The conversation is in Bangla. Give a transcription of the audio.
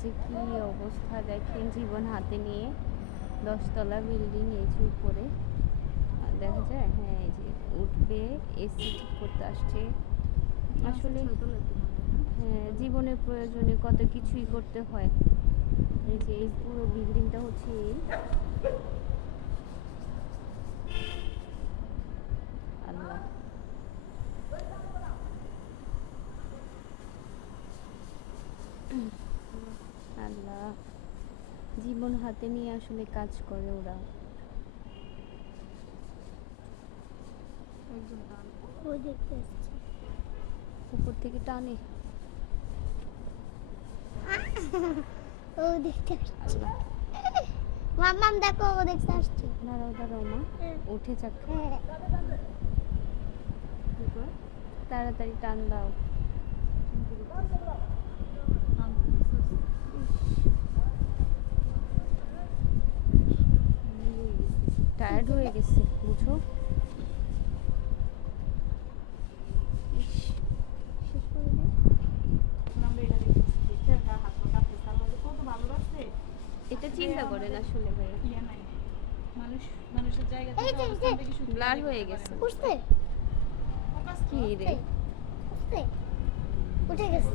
যে কি অবস্থা দেখেন, জীবন হাতে নিয়ে 10 তলা বিল্ডিং, এই যে উপরে দেখা যায়। হ্যাঁ, এই যে উঠবে, এসি ঠিক করতে আসছে। আসলে হ্যাঁ, জীবনের প্রয়োজনে কত কিছুই করতে হয়। এই যে এই পুরো বিল্ডিংটা হচ্ছে এই আল্লাহ, আল্লাহ, জীবন হাতে নিয়ে আসলে কাজ করে ওরা। ওই দেখতে আসছে, উপর থেকে টানে। ও দেখতে আসছে। আল্লাহ, মাম্মাম দেখো, ও দেখতে আসছে। দাঁড়াও দাঁড়াও মা, উঠে যাক, তাড়াতাড়ি টান দাও। টায়ার্ড হয়ে গেছে বুঝো। ইস, শেষ করে দাও। এটা চিন্তা করেন আসলে ভাই, মানুষের জায়গা এই থেকে যে, অবস্থান থেকে শুধু ব্লার হয়ে গেছে। উঠছে, কি রে, উঠছে, উঠে গেছে।